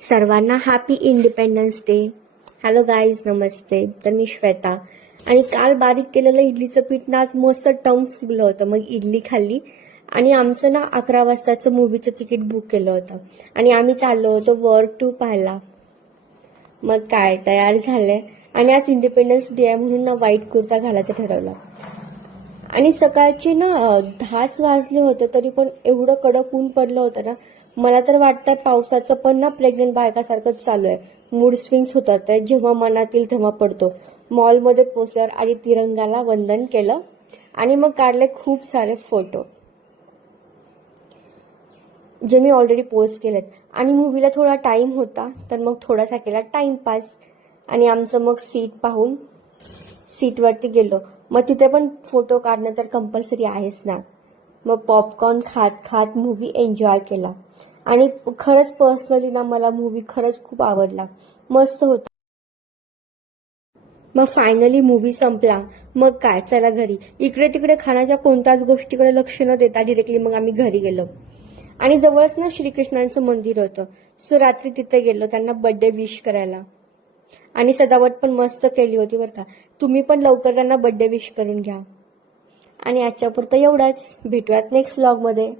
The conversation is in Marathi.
सर्वांना happy independence day. Hello guys, नमस्ते. तर मी श्वेता. आणि काल बारीक केलेलं इडलीचं पीठ ना आज मस्त टम फुगलं होतं. मग इडली खाल्ली आणि आमचं ना 11 वाजताचं मूवीचं तिकीट बुक केलं होतं आणि आम्ही चाललो होतो वॉर 2 पाहायला. मग काय तयार झालंय आणि आज इंडिपेंडन्स डे आहे म्हणून ना व्हाईट कुर्ता घालायचं ठरवलं. आणि सकाळचे ना 10 वाजले होते तरी पण एवढं कडक ऊन पडलं होतं ना. मला तर वाटतं पावसाचं पण ना प्रेग्नंट बायकासारखंच चालू आहे. मूड स्विंग्स होतात जेव्हा मनातील तेव्हा पडतो. मॉलमध्ये पोचल्यावर आधी तिरंगाला वंदन केलं आणि मग काढले खूप सारे फोटो जे मी ऑलरेडी पोस्ट केलेत. आणि मूवीला थोडा टाइम होता तर मग थोडासा केला टाइमपास. आणि आमचं मग सीट पाहून सीटवरती गेलो. मग तिथे पण फोटो काढणं तर कंपल्सरी आहेच ना. मग पॉपकॉर्न खात खात मूवी एन्जॉय केला. आणि खरंच पर्सनली ना मला मूवी खरंच खूप आवडला. मस्त होता. मग फायनली मूवी संपला. मग काय चला घरी. इकडे तिकडे खाण्याच्या कोणत्याच गोष्टीकडे लक्ष न देता डिरेक्टली मग आम्ही घरी गेलो. आणि जवळच ना श्रीकृष्णांचं मंदिर होतं. सो रात्री तिथे गेलो त्यांना बर्थडे विश करायला. आणि सजावट पण मस्त केली होती बरं का. तुम्ही पण लवकर त्यांना बर्थडे विश करून घ्या. आणि आजच्या पुरतं एवढंच. भेटूयात नेक्स्ट व्लॉगमध्ये.